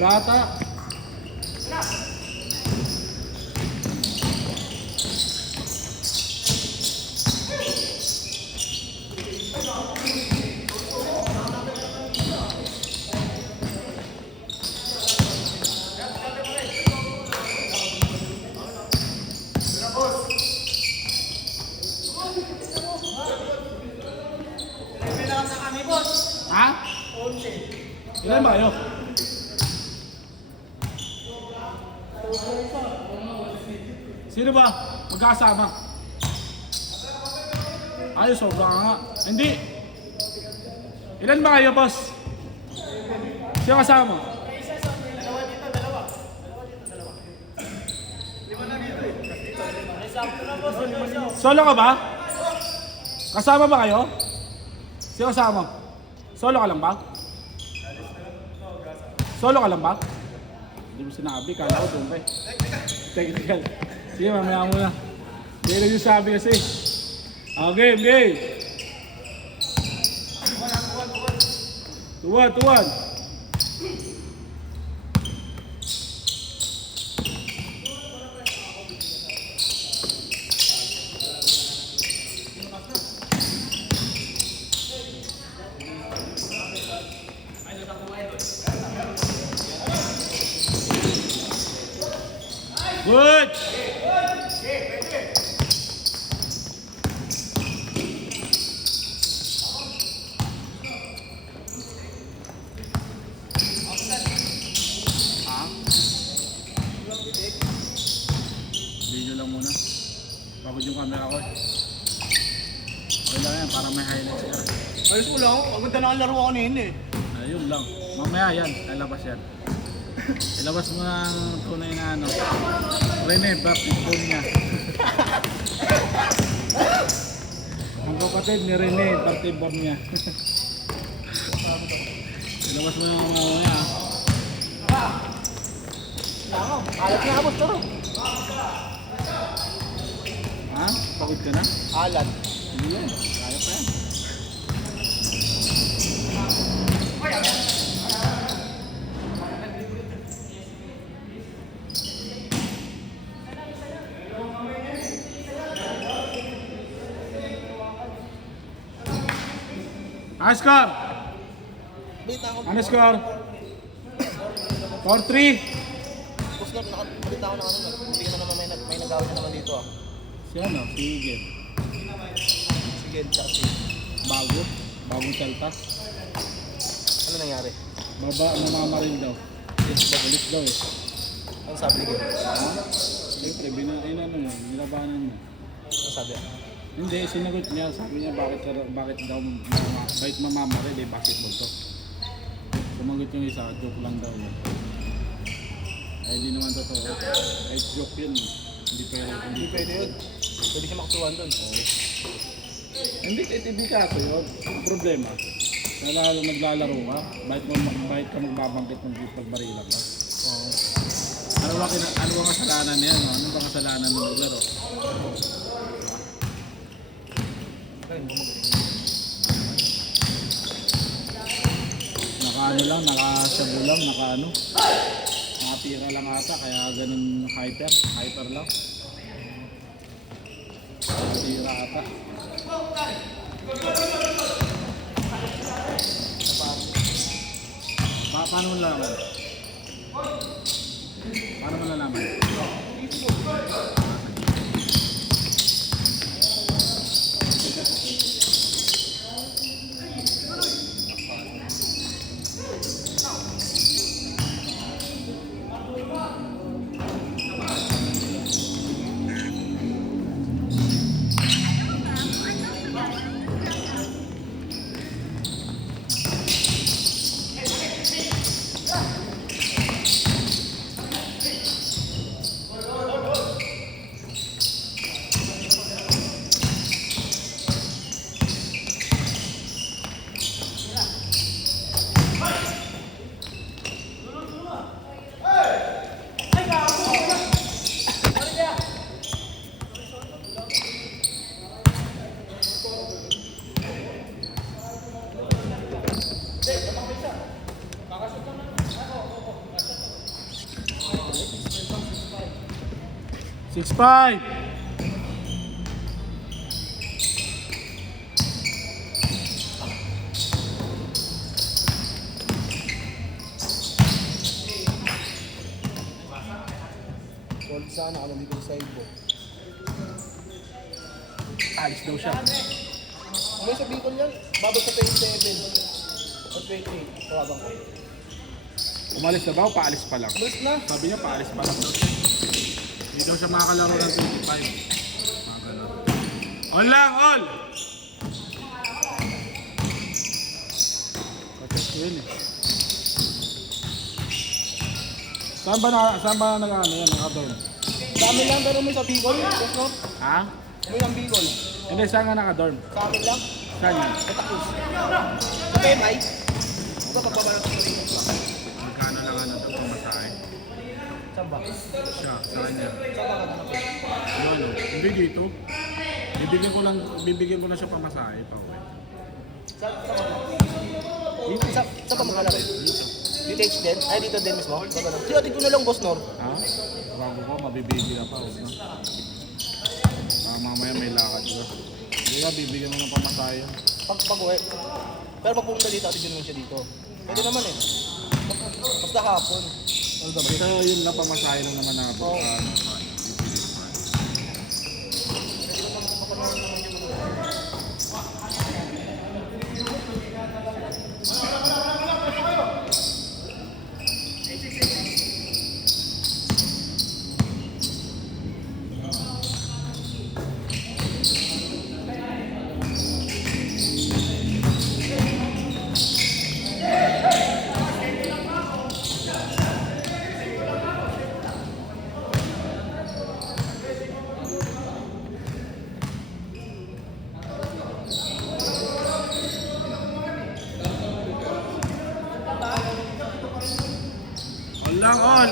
Wala ata. Ha? Ilan ba kayo? Sino ba? Magkasama? Ayos, sobra nga. Hindi. Ilan ba kayo, boss? Sino kasama? Solo ka ba? Kasama ba kayo? Sino kasama? Solo ka lang ba? Solo ka lang ba? Hindi mo sinabi, kala ko doon pa eh. Technical. Sige, mamaya muna. Hindi na yung sabi kasi. Okay, game! Tuwan, tuwan! Good! Video lang muna. Pagod yung camera ko eh. Okay lang yan, para may highlights ka. Ayos mo lang, maganda na ang laro ko kanina eh. Ayun lang. Mamaya yan, lalabas yan. Ilabas mo na ang tunay na ano. Rene, baptism niya. Ang kapatid ni Rene, baptism niya. Ilabas mo na ang mamaya. Alat nga boss to. Ha? Pagod ka na? Alat. Hindi yan. Kaya pa yan. Ano score? Ano score? 4-3. Boss na, nakabalita ako na ano, hindi ka na naman may nag-awit na naman dito ah. Si ano? Sige. Sige, tsaka si... Bagong saltas. Ano nangyari? Namamaril daw. Ulit daw eh. Ano sabi ni Gil? Siyempre, nilabanan niya. Ano sabi? Hindi, sinagot niya. Sabi niya bakit daw mamamaril eh, basketball to. Sumagot yung isa, joke lang daw yun. Ay di naman totoo. Ay joke yun. Hindi pwede yun. Pwede siya makasuhan doon. Hindi kaso yun. Ang problema, naglalaro ka, bakit ka magbabangkit ng pagbarilan ka? Ano ba kasalanan niya? No? Ano ba kasalanan ng naglaro? Nakaano lang, nakasabulang, nakaano. Nakatira lang ata, kaya ganun hyper lang. Nakatira ata. Paano mo nalaman? Paano mo nalaman? 6-5. Gold sana ako nandito sa sidebook. Alis daw siya. May sa Bicol yan, babag sa 27 o 28, tawagan ko. Umalis na ba o paalis pa lang? Umalis na. Sabi niya paalis pa lang daw siya. Hindi daw siya makakalaro ng 25. Makakalaro. On lang, on! Kapit ko yun eh. Saan ba nag-ano yan? Naka-dorm? Sa amin lang, pero may sa Bicol, yes no? Ha? May ng Bicol. Hindi, saan nga naka-dorm? Sa amin lang, Saan yan? sa Takus. Sa Penay. Ito, pagbaba ng Pilipinas lang. Magkano lang ano ito pumasahe? Saan ba? Siya, sa kanya. Saan ba natin? Yun, ano? Hindi dito. Bibigyan ko na siya pamasahe pa uwi. Sa pa magkalaki? DTH din? Ay, dito din mismo? Siyatin ko na lang, Boss Nor. Ha? Bago ko, mabibigyan ka pa. Huwag na. Mamaya may lakad ka. Hindi ka, bibigyan mo ng pamasahe. Pag-uwi. Pero pag pumunta dito, atid yun siya dito. Pwede naman eh. Basta hapon. Basta yun lang, pamasahe lang naman natin. Oo. On lang, on!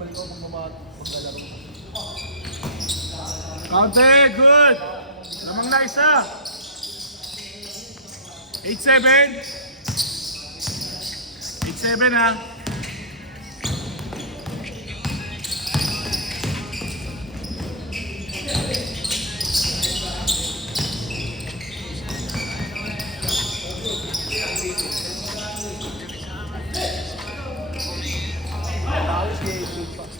Balik ako maglalaro. Kaunti, good! Lamang na isa! 8-7! 8-7 ha! Ayos kay Big Pass.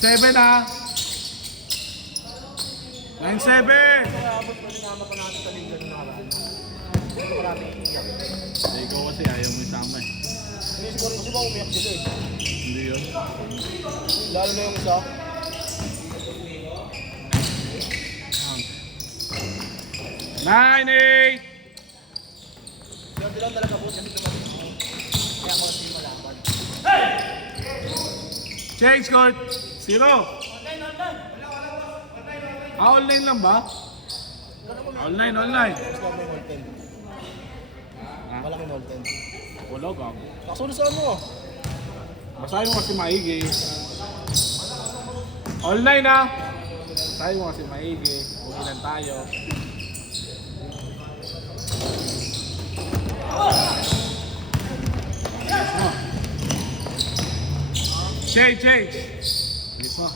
Seven ha! 9-7! Kaya abot pa sinama pa natin sa liga ng nakaraan. Hindi pa natin iiyak. Ikaw kasi ayaw mo isama eh. Hindi siguro kasi ba umiyak sila eh. Hindi yun. Lalo na yung isa. 9-8! Swerte lang talaga po kasi tumating mo. Kaya ako kasi malaman. Change court! 0! Online lang ba? Online. Mas may Molten. Malaki Molten. Wala gago. Kasunod sa ano? Basahin mo kasi maigi. Online ha! Basahin mo kasi maigi. Ugilan tayo. Bilis mo. Change! Bilis mo.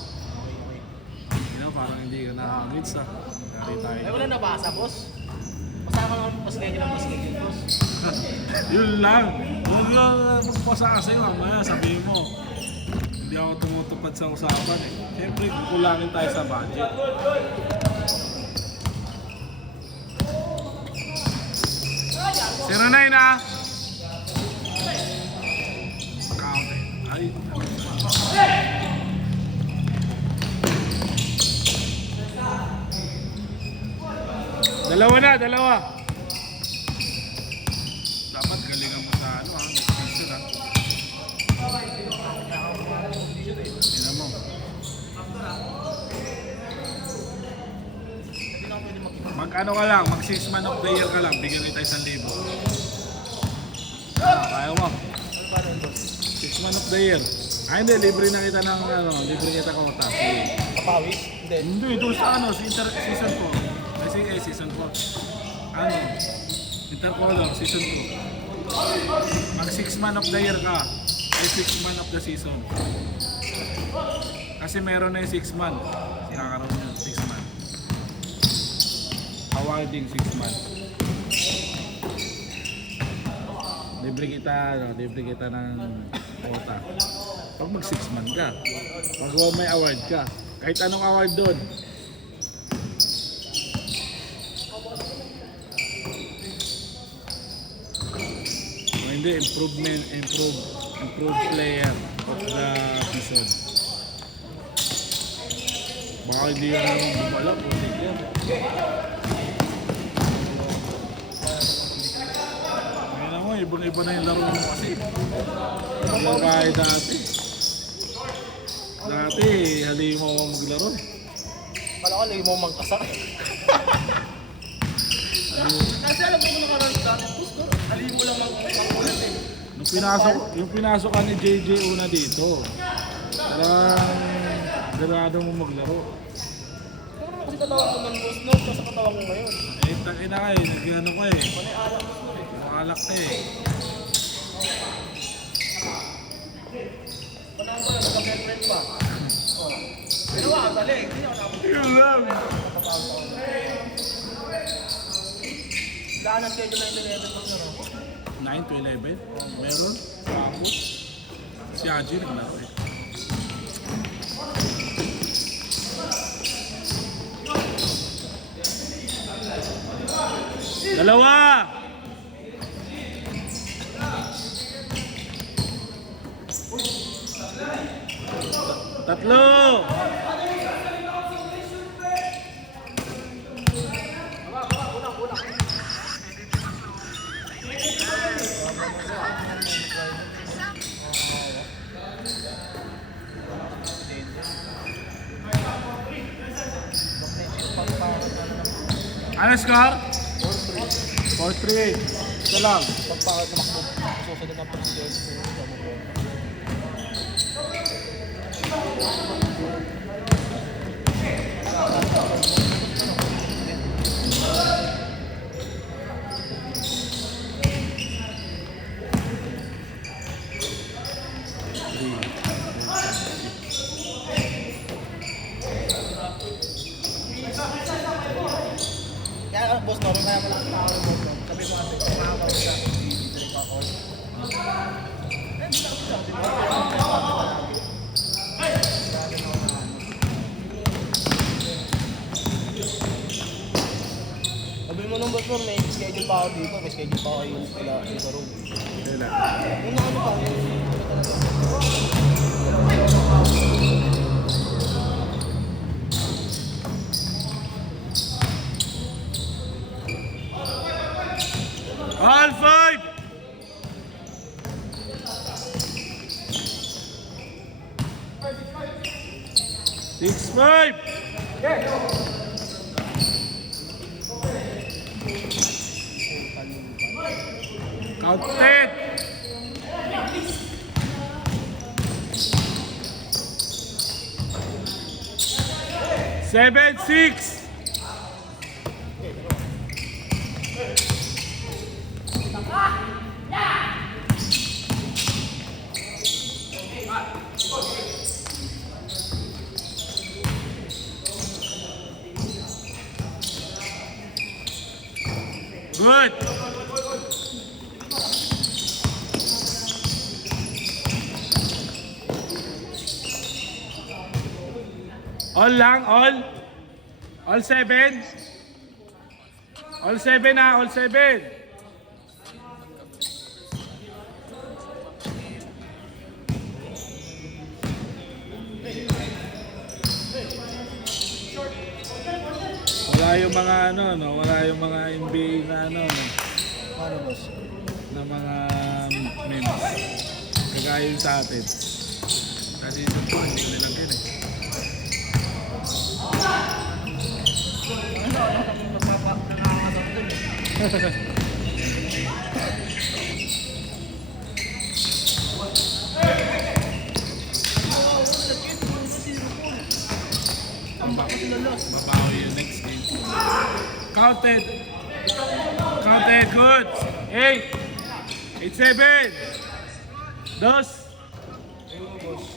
Parang hindi ka nakakagits ha. Dari tayo. Ay wala nabasa boss. Basta ako naman paskegin ng paskegin boss. Yun lang. Huwag magpasa kasi mamaya sabihin mo. Hindi ako tumutupad sa usapan eh. Siyempre kukulangin tayo sa budget. Zero 9 ha. Count eh. Ay. Dalawa. Dapat galingan mo sa ano ha. Picture ha. Tingnan mo. Mag-ano ka lang, mag 6 man of the year ka lang, bigyan kita 1,000. Kaya mo. Ano ba nun boss? 6 man of the year. Ay hindi, libre na kita ng ano, libre kita kota. Kapawis? Hindi. Hindi, doon sa ano, season 4. Kasi season 4. Ano, Intercolor, season 2. Mag 6 man of the year ka, ay 6 man of the season. Kasi meron na yung 6 man. Sinakaroon yun, 6 man. Awarding 6 man. Libre kita ng quota. Pag mag 6 man ka, pag may award ka, kahit anong award doon. O hindi, improved player of the season. Baka hindi ka namin bumalak, hindi yan. Ngayon ako, ibang-iba na yung laro mo kasi. Hindi kaya dati. Dati, hali mo ako maglaro. Kala ko, lagi mo magkasa. Kasi alam mo kung nakaraan dati, hali mo lang magkulat eh. Yung pinasok ka ni JJ una dito, parang ganado mo maglaro. Ano naman kasi katawan ko ng boss note sa katawan ko ngayon? Eh, takina ka eh, nag-ano ka eh. Alak ka eh. Panahon ko lang, nagka-friend pa. Ginawa ka, tali. Hindi ako nakapagod. Yun lang. Lahat ng schedule na 11 pag ano. 9 to 11? Meron? Bakot? Si Haji naglaro eh. Dalawa! Tatlo! Ano score? 4-3. Ito lang. Pagpakot na makbo, susunod na presidente. Kaya boss no, kaya mo lang tao mo. Sabi mo kasi, makakaroon siya. Direct ako. Sabi mo nung boss no, may schedule pa ako dito. May schedule pa ako yung sa room. Kailan? Yung ano pa, All 5! Six, 5! Count 10! 7, 6! Good! All lang, all? All 7? All 7 na, all 7. Wala yung mga ano, no? Wala yung mga NBA na ano, no? ano boss? Na mga memes. Kagaya yung sa atin. Kasi ito po, hindi ko nilang yun eh. Counted. Counted. Good. 8. 8-7. Dos. Ayun mo, boss.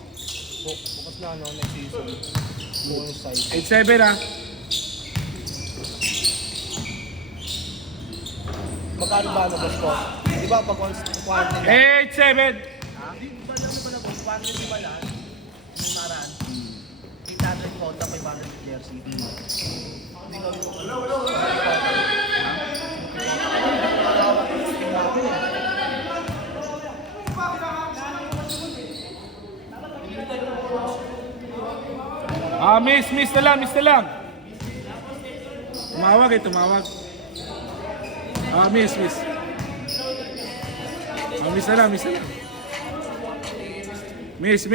Bukas na, no, next season. Bonus side. 8-7 ah. Magkano ba na, boss ko? Di ba, pag once, quantity lang? 8-7. Di ba lang naman na, boss? Quantity ba lang? Yung maraan. 800 konta, 500 jersey. Hindi kami mo pala. Miss na lang, miss na lang. Tumawag eh, tumawag. Miss. Miss na lang, miss na lang. Miss.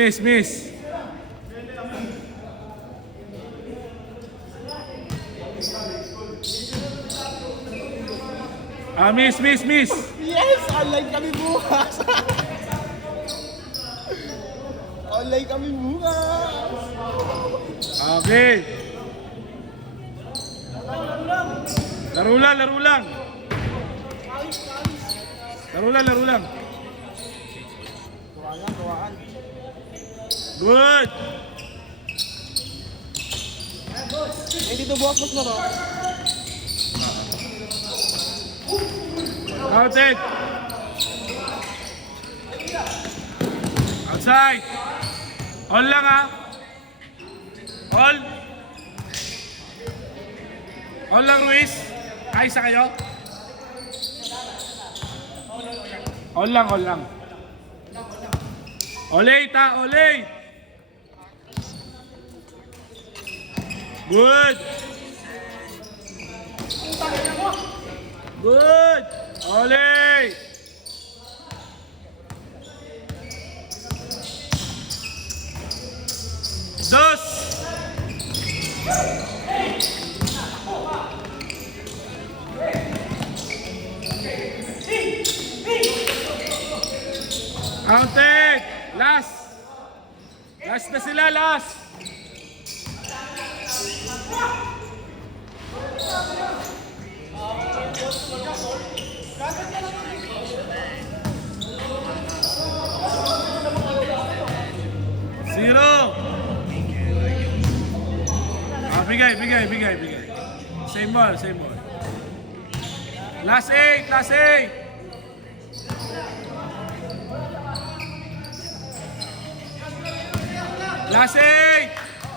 Miss. Yes! Online kami bukas! Online kami bukas! Okay. Laro lang. Laro lang. Tuwaan. Good. Eh, dito bukas mas na, no? Counted. Outside. All lang ah. All. All lang, Luis. Kaisa kayo? All lang. Olay ta, olay. Good. Olay. Dos. Counted. Last na sila, last. Zero. Bigay. Same ball. Last 8.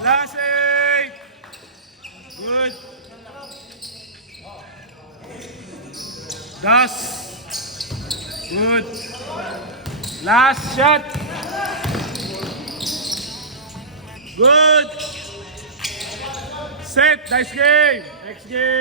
Last 8. Good. Das. Good. Last shot. Good. Set. Nice game. Next game.